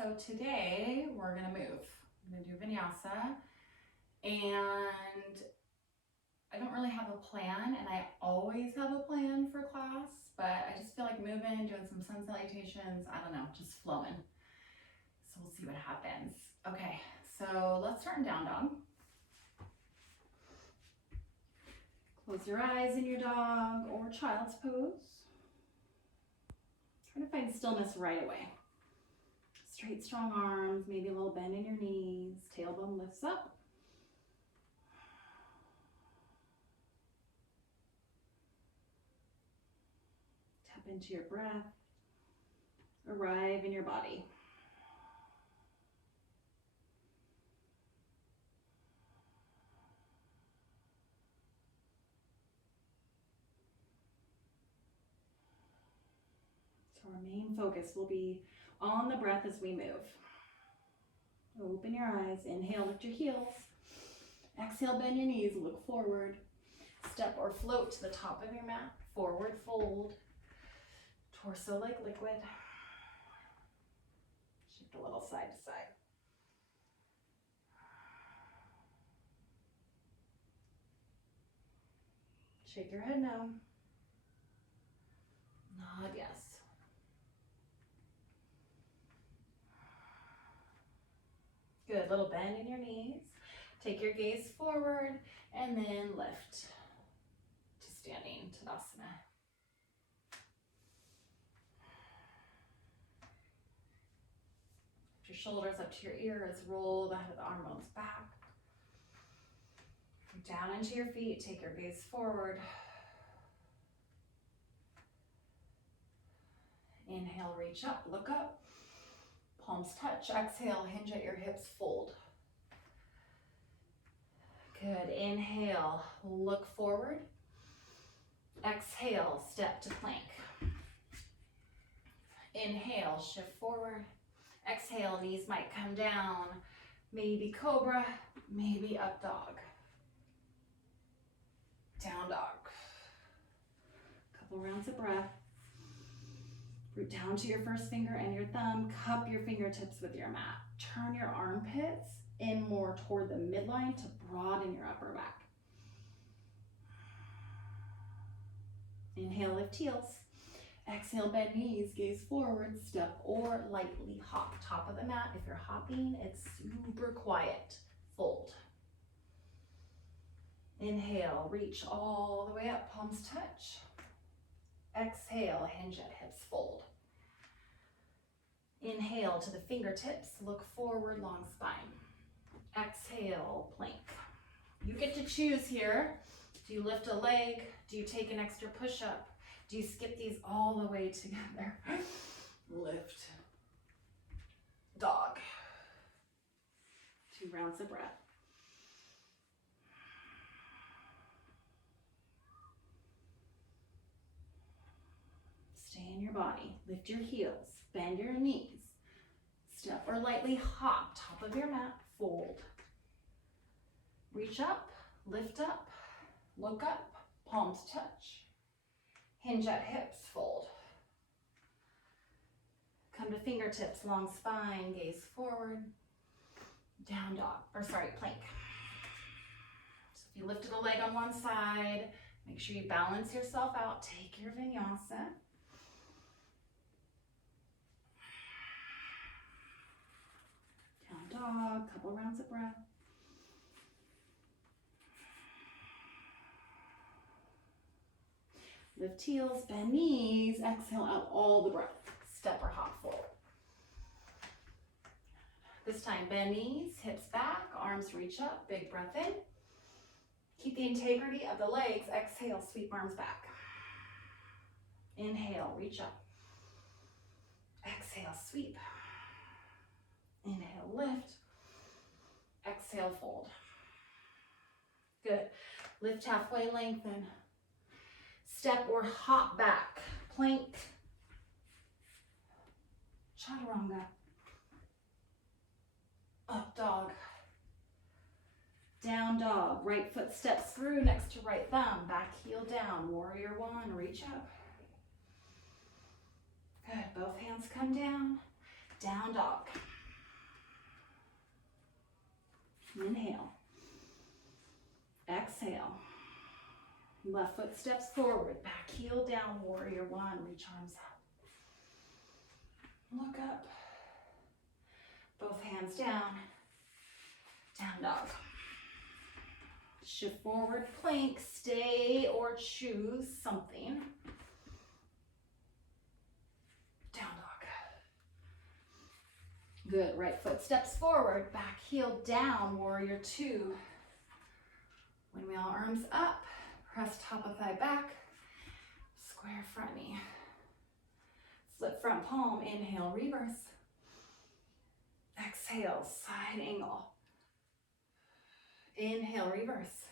So today we're gonna move. I'm gonna do Vinyasa, and I don't really have a plan, and I always have a plan for class, but I just feel like moving, doing some sun salutations, I don't know, just flowing. So we'll see what happens. Okay, so let's start in down dog. Close your eyes in your dog or child's pose. Try to find stillness right away. Straight, strong arms, maybe a little bend in your knees, tailbone lifts up. Tap into your breath. Arrive in your body. So our main focus will be on the breath as we move. Open your eyes, inhale, lift your heels. Exhale, bend your knees, look forward. Step or float to the top of your mat, forward fold. Torso like liquid. Shift a little side to side. Shake your head no. Nod yes. Good, little bend in your knees. Take your gaze forward and then lift to standing Tadasana. Lift your shoulders up to your ears, roll the head of the arm bones back. Down into your feet, take your gaze forward. Inhale, reach up, look up. Palms touch, exhale, hinge at your hips, fold. Good, inhale, look forward. Exhale, step to plank. Inhale, shift forward. Exhale, knees might come down. Maybe cobra, maybe up dog. Down dog. Couple rounds of breath. Root down to your first finger and your thumb. Cup your fingertips with your mat. Turn your armpits in more toward the midline to broaden your upper back. Inhale, lift heels. Exhale, bend knees, gaze forward, step or lightly hop. Top of the mat. If you're hopping, it's super quiet. Fold. Inhale, reach all the way up, palms touch. Exhale, hinge at hips, fold. Inhale to the fingertips, look forward, long spine. Exhale, plank. You get to choose here. Do you lift a leg? Do you take an extra push-up? Do you skip these all the way together? Lift. Dog. 2 rounds of breath. Stay in your body. Lift your heels. Bend your knees. Step or lightly hop. Top of your mat. Fold. Reach up. Lift up. Look up. Palms touch. Hinge at hips. Fold. Come to fingertips. Long spine. Gaze forward. Down dog. Plank. So if you lifted a leg on one side, make sure you balance yourself out. Take your Vinyasa. Dog, couple rounds of breath. Lift heels, bend knees, exhale out all the breath. Step or hop forward. This time, bend knees, hips back, arms reach up, big breath in. Keep the integrity of the legs. Exhale, sweep arms back. Inhale, reach up. Exhale, sweep. Inhale, lift. Exhale, fold. Good. Lift halfway, lengthen. Step or hop back. Plank. Chaturanga. Up dog. Down dog. Right foot steps through next to right thumb. Back heel down. Warrior 1. Reach up. Good. Both hands come down. Down dog. Inhale. Exhale. Left foot steps forward, back heel down, warrior one, reach arms up. Look up. Both hands down, down dog. Shift forward, plank, stay or choose something. Down dog. Good, right foot steps forward, back heel down, warrior two. Windmill arms up, press top of thigh back, square front knee. Flip front palm, inhale, reverse. Exhale, side angle. Inhale, reverse.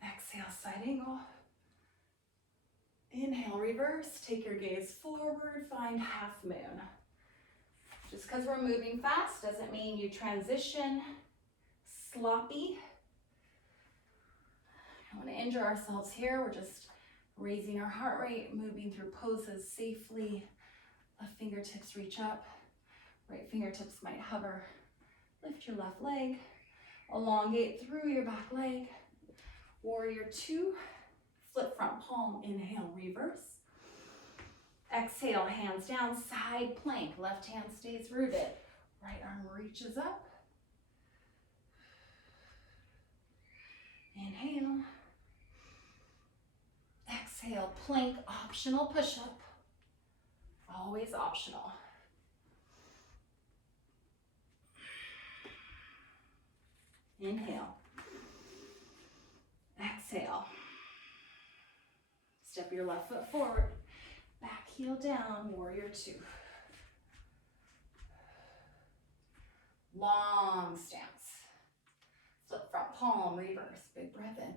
Exhale, side angle. Inhale, reverse. Take your gaze forward, find half moon. Just because we're moving fast doesn't mean you transition sloppy. I don't want to injure ourselves here. We're just raising our heart rate, moving through poses safely. Left fingertips reach up. Right fingertips might hover. Lift your left leg. Elongate through your back leg. Warrior two. Flip front palm. Inhale, reverse. Exhale, hands down, side plank. Left hand stays rooted. Right arm reaches up. Inhale. Exhale, plank, optional push-up. Always optional. Inhale. Exhale. Step your left foot forward. Back heel down, warrior two. Long stance. Flip front palm, reverse. Big breath in.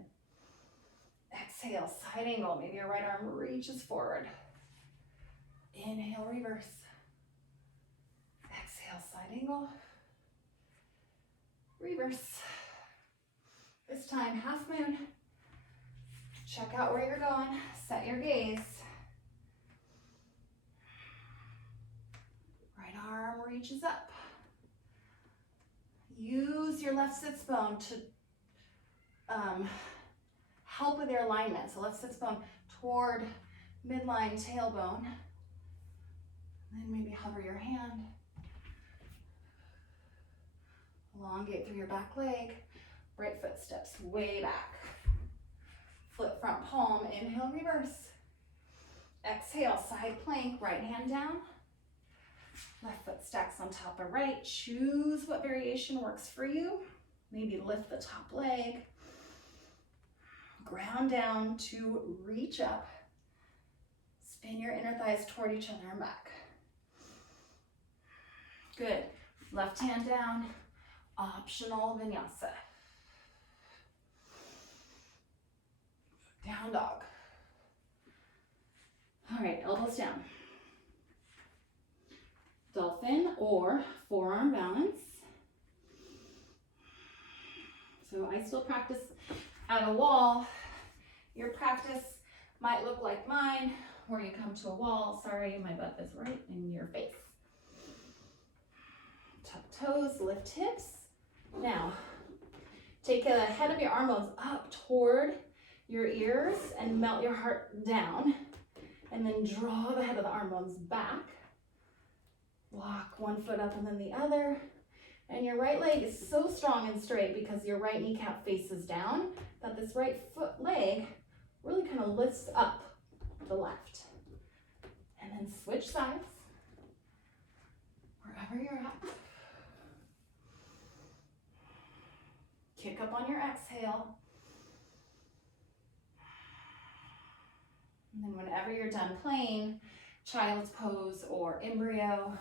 Exhale, side angle. Maybe your right arm reaches forward. Inhale, reverse. Exhale, side angle. Reverse. This time, half moon. Check out where you're going. Set your gaze. Right arm reaches up. Use your left sits bone to help with your alignment. So left sits bone toward midline tailbone. Then maybe hover your hand. Elongate through your back leg. Right foot steps way back. Flip front palm, inhale, reverse. Exhale, side plank, right hand down. Left foot stacks on top of right. Choose what variation works for you. Maybe lift the top leg. Ground down to reach up. Spin your inner thighs toward each other and back. Good. Left hand down. Optional vinyasa. Down dog. All right, elbows down. Dolphin or forearm balance. So I still practice at a wall. Your practice might look like mine, where you come to a wall. Sorry, my butt is right in your face. Tuck toes, lift hips. Now, take the head of your arm bones up toward your ears and melt your heart down. And then draw the head of the arm bones back. Walk one foot up and then the other. And your right leg is so strong and straight because your right kneecap faces down that this right foot leg really kind of lifts up the left. And then switch sides, wherever you're at. Kick up on your exhale. And then whenever you're done playing, child's pose or embryo.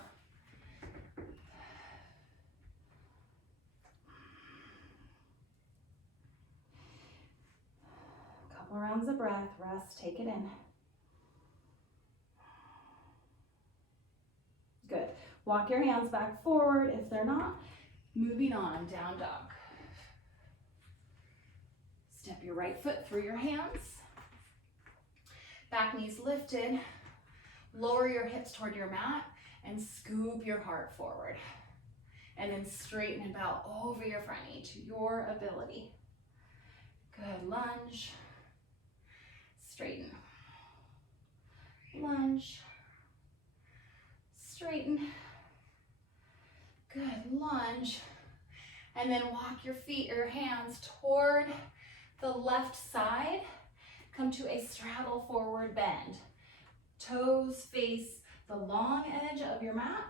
Couple rounds of breath, rest, take it in. Good. Walk your hands back forward. If they're not, moving on, down dog. Step your right foot through your hands. Back knees lifted. Lower your hips toward your mat and scoop your heart forward. And then straighten and bow over your front knee to your ability. Good, lunge, straighten, lunge, straighten, good, lunge, and then walk your feet or your hands toward the left side. Come to a straddle forward bend. Toes face the long edge of your mat.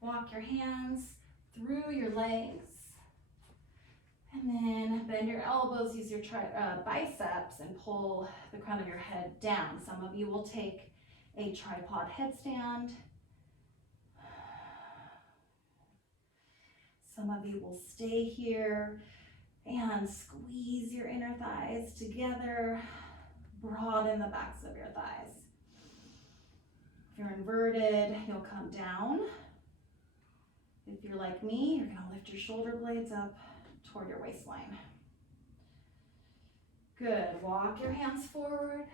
Walk your hands through your legs. And then bend your elbows, use your biceps and pull the crown of your head down. Some of you will take a tripod headstand. Some of you will stay here and squeeze your inner thighs together. Broaden the backs of your thighs. If you're inverted, you'll come down. If you're like me, you're gonna lift your shoulder blades up toward your waistline. Good, walk your hands forward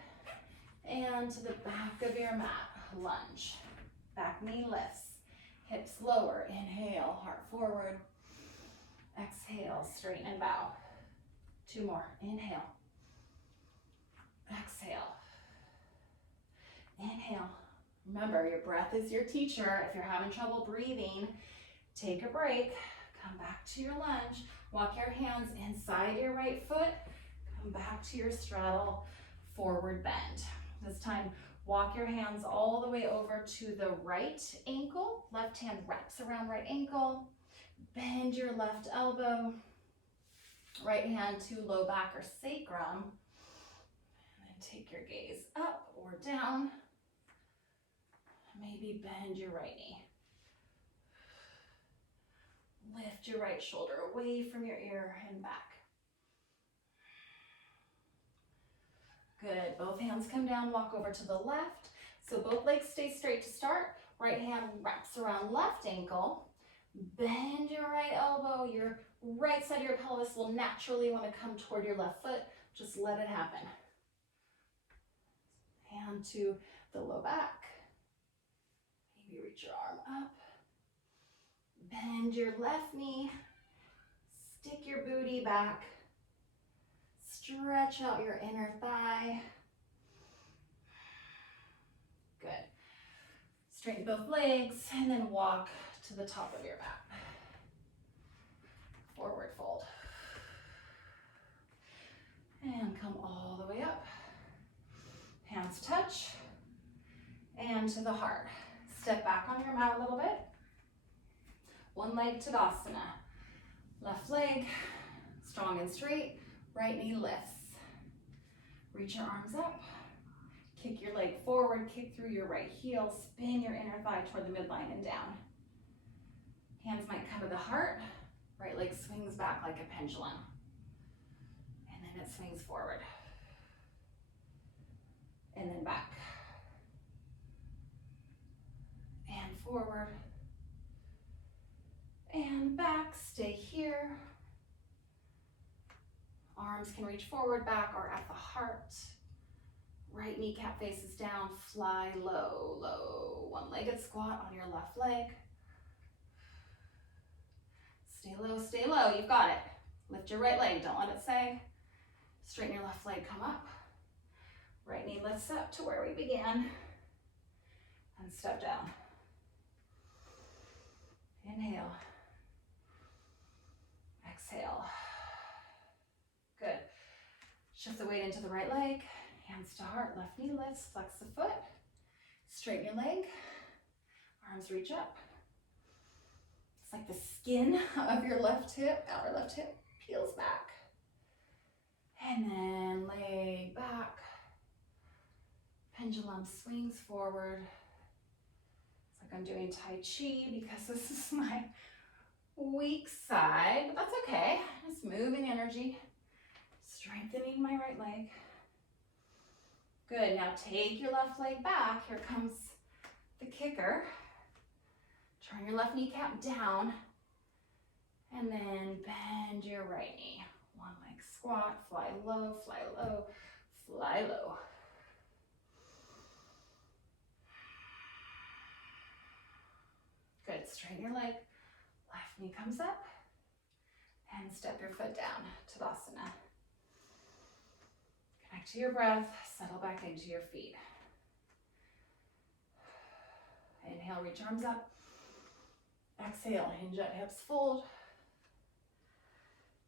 and to the back of your mat, lunge. Back knee lifts, hips lower, inhale, heart forward. Exhale, straighten and bow. 2 more, inhale. Exhale. Inhale. Remember, your breath is your teacher. If you're having trouble breathing, take a break. Come back to your lunge. Walk your hands inside your right foot. Come back to your straddle forward bend. This time, walk your hands all the way over to the right ankle. Left hand wraps around right ankle. Bend your left elbow. Right hand to low back or sacrum. And then take your gaze up or down. Maybe bend your right knee. Lift your right shoulder away from your ear and back. Good, both hands come down, walk over to the left. So both legs stay straight to start. Right hand wraps around left ankle. Bend your right elbow. Your right side of your pelvis will naturally want to come toward your left foot. Just let it happen. Hand to the low back. Maybe reach your arm up. Bend your left knee. Stick your booty back. Stretch out your inner thigh. Good. Straighten both legs and then walk to the top of your mat. Forward fold. And come all the way up. Hands touch. And to the heart. Step back on your mat a little bit. One leg Tadasana. Left leg, strong and straight. Right knee lifts. Reach your arms up. Kick your leg forward, kick through your right heel. Spin your inner thigh toward the midline and down. Hands might come to the heart. Right leg swings back like a pendulum. And then it swings forward. And then back. And forward. And back, stay here. Arms can reach forward, back, or at the heart. Right kneecap faces down, fly low, low. One-legged squat on your left leg. Stay low, you've got it. Lift your right leg, don't let it sag. Straighten your left leg, come up. Right knee lifts up to where we began. And step down. Inhale. Exhale. Good. Shift the weight into the right leg. Hands to heart, left knee lifts, flex the foot. Straighten your leg. Arms reach up. It's like the skin of your left hip, outer left hip, peels back. And then leg back. Pendulum swings forward. It's like I'm doing Tai Chi because this is my weak side, but that's okay. Just moving energy, strengthening my right leg. Good, now take your left leg back. Here comes the kicker. Turn your left kneecap down and then bend your right knee. One leg squat, fly low, fly low, fly low. Good, straighten your leg. Left Knee comes up, and step your foot down, Tadasana. Connect to your breath, settle back into your feet. Inhale, reach arms up. Exhale, hinge at hips, fold.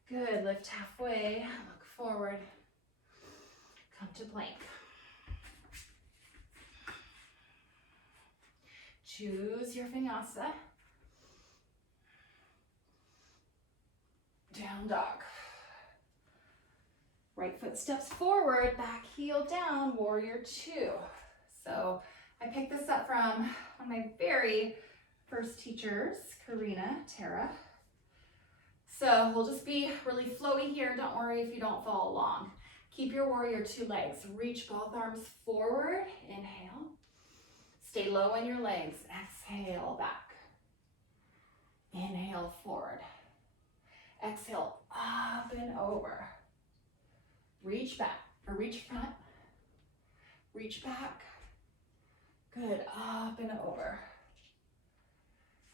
Good, lift halfway, look forward. Come to plank. Choose your vinyasa. Down dog. Right foot steps forward, back heel down, warrior two. So I picked this up from one of my very first teachers, Karina, Tara. So we'll just be really flowy here. Don't worry if you don't follow along. Keep your warrior two legs. Reach both arms forward. Inhale. Stay low in your legs. Exhale back. Inhale forward. Exhale up and over. Reach back or reach front. Reach back. Good. Up and over.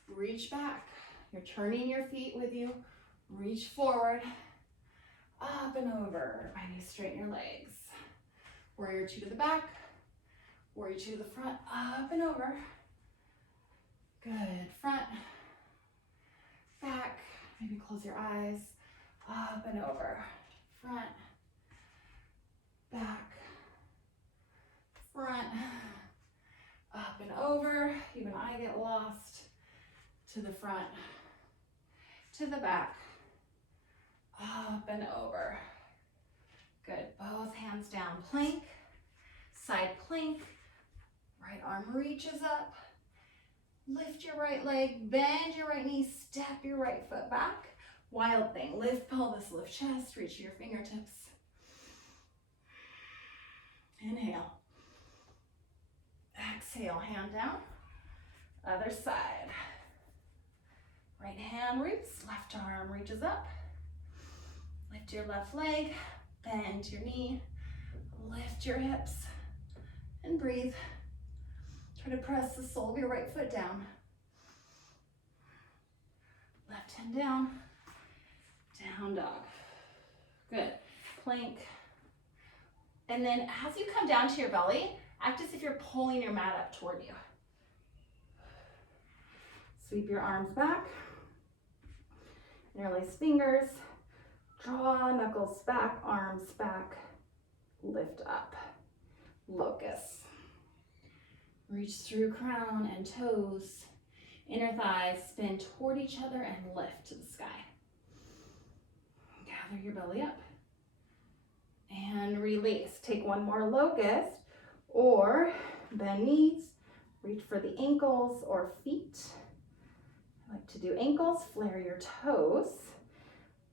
Reach back. You're turning your feet with you. Reach forward. Up and over. I need to straighten your legs. Warrior two to the back. Warrior two to the front. Up and over. Good. Front. Back. Maybe close your eyes. Up and over. Front. Back. Front. Up and over. Even I get lost. To the front. To the back. Up and over. Good. Both hands down. Plank. Side plank. Right arm reaches up. Lift your right leg. Bend your right knee. Step your right foot back. Wild thing. Lift pelvis. Lift chest. Reach your fingertips. Inhale. Exhale. Hand down. Other side. Right hand roots. Left arm reaches up. Lift your left leg. Bend your knee. Lift your hips. And breathe. Try to press the sole of your right foot down. Left hand down. Down dog. Good. Plank. And then as you come down to your belly, act as if you're pulling your mat up toward you. Sweep your arms back. Interlace fingers. Draw knuckles back, arms back. Lift up. Locust. Reach through crown and toes. Inner thighs spin toward each other and lift to the sky. Gather your belly up. And release. Take one more locust or bend knees. Reach for the ankles or feet. I like to do ankles. Flare your toes.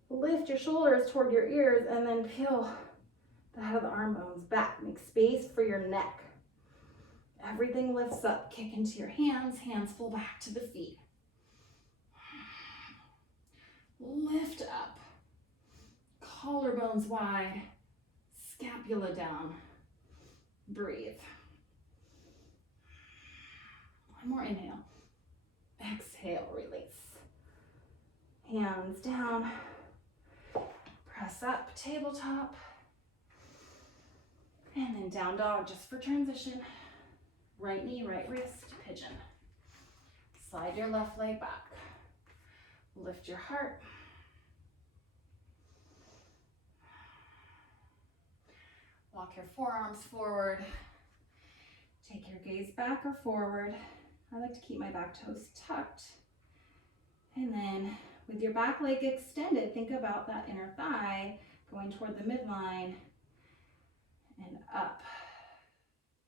Lift your shoulders toward your ears and then peel the head of the arm bones back. Make space for your neck. Everything lifts up. Kick into your hands. Hands pull back to the feet. Lift up. Collarbones wide. Scapula down. Breathe. One more inhale. Exhale, release. Hands down. Press up, tabletop. And then down dog just for transition. Right knee, right wrist, pigeon. Slide your left leg back. Lift your heart. Walk your forearms forward. Take your gaze back or forward. I like to keep my back toes tucked. And then with your back leg extended, think about that inner thigh going toward the midline and up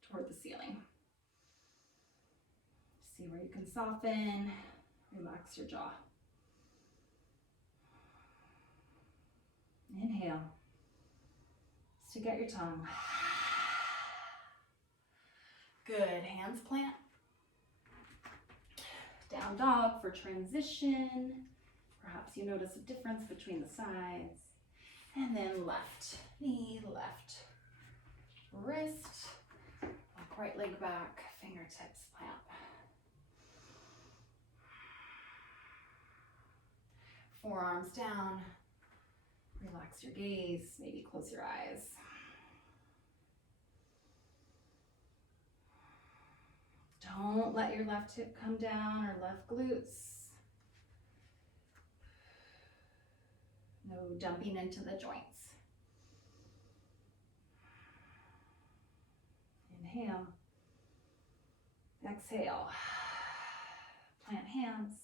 toward the ceiling. See where you can soften, relax your jaw. Inhale. Stick out your tongue. Good. Hands plant. Down dog for transition. Perhaps you notice a difference between the sides. And then left knee, left wrist. Walk right leg back, fingertips plant. Forearms down. Relax your gaze, maybe close your eyes. Don't let your left hip come down or left glutes. No dumping into the joints. Inhale. Exhale. Plant hands.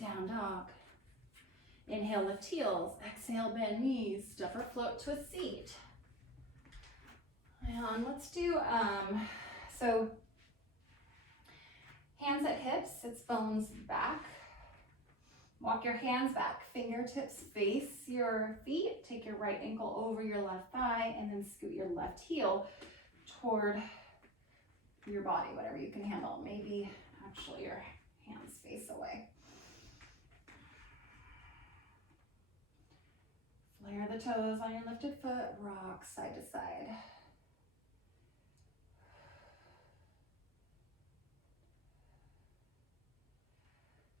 Down dog. Inhale, lift heels. Exhale, bend knees. Step or float to a seat. And let's do, so hands at hips, sits bones back. Walk your hands back, fingertips face your feet. Take your right ankle over your left thigh and then scoot your left heel toward your body, whatever you can handle. Maybe actually your hands face away. Flare the toes on your lifted foot, rock side to side.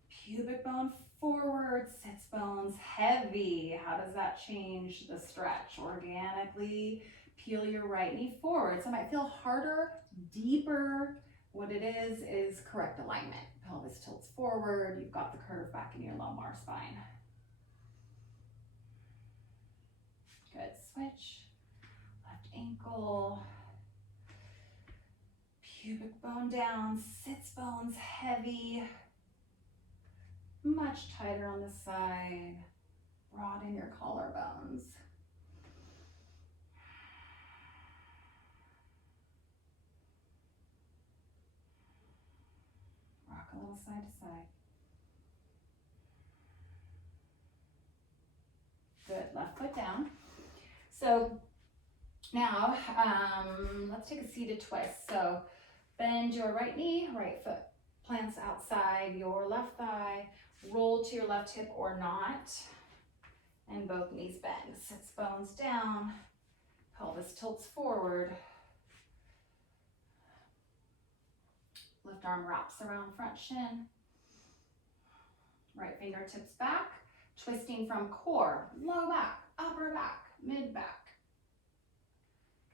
Pubic bone forward, sits bones heavy. How does that change the stretch? Organically peel your right knee forward. So it might feel harder, deeper. What it is correct alignment. Pelvis tilts forward. You've got the curve back in your lumbar spine. Good, switch. Left ankle. Pubic bone down, sits bones heavy. Much tighter on the side. Broaden your collarbones. Rock a little side to side. Good, left foot down. So now let's take a seated twist. So bend your right knee, right foot plants outside your left thigh. Roll to your left hip or not, and both knees bend. Sits bones down, pelvis tilts forward. Left arm wraps around front shin. Right fingertips back, twisting from core, low back, upper back, mid back.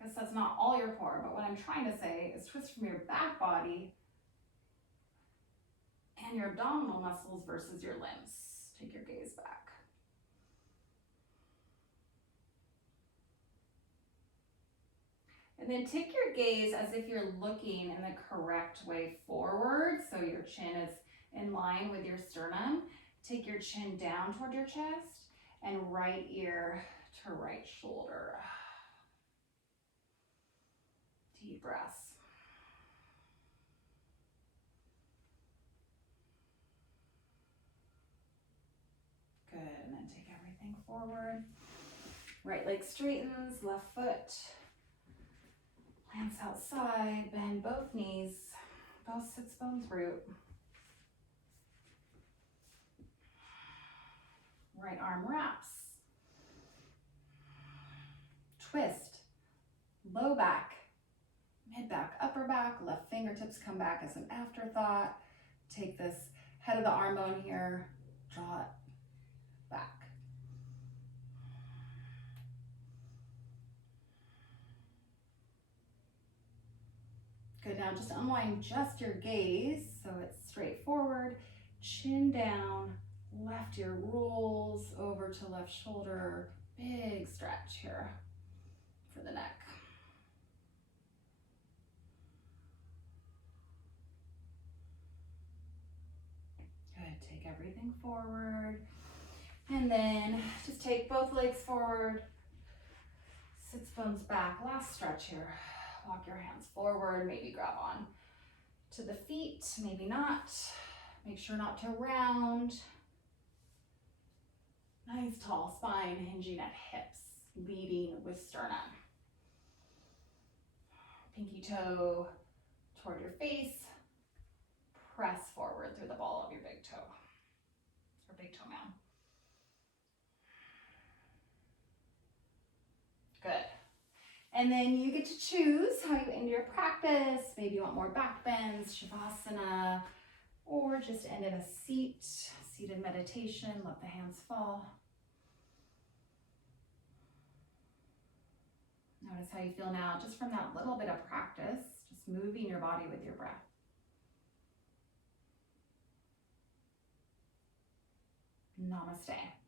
Guess that's not all your core, but what I'm trying to say is twist from your back body and your abdominal muscles versus your limbs. Take your gaze back. And then take your gaze as if you're looking in the correct way forward. So your chin is in line with your sternum. Take your chin down toward your chest and right ear to right shoulder. Deep breaths. Good, and then take everything forward. Right leg straightens, left foot plants outside, bend both knees, both sits bones root. Right arm wraps. Twist, low back, mid back, upper back, left fingertips come back as an afterthought. Take this head of the arm bone here, draw it back. Good, now just unwind just your gaze so it's straight forward, chin down, left ear rolls over to left shoulder. Big stretch here for the neck. Good, take everything forward. And then just take both legs forward, sits bones back, last stretch here. Walk your hands forward, maybe grab on to the feet, maybe not. Make sure not to round. Nice tall spine, hinging at hips, leading with sternum. Pinky toe toward your face. Press forward through the ball of your big toe, or big toe mound. Good. And then you get to choose how you end your practice. Maybe you want more back bends, Shavasana, or just end in a seat, seated meditation. Let the hands fall. Notice how you feel now, just from that little bit of practice, just moving your body with your breath. Namaste.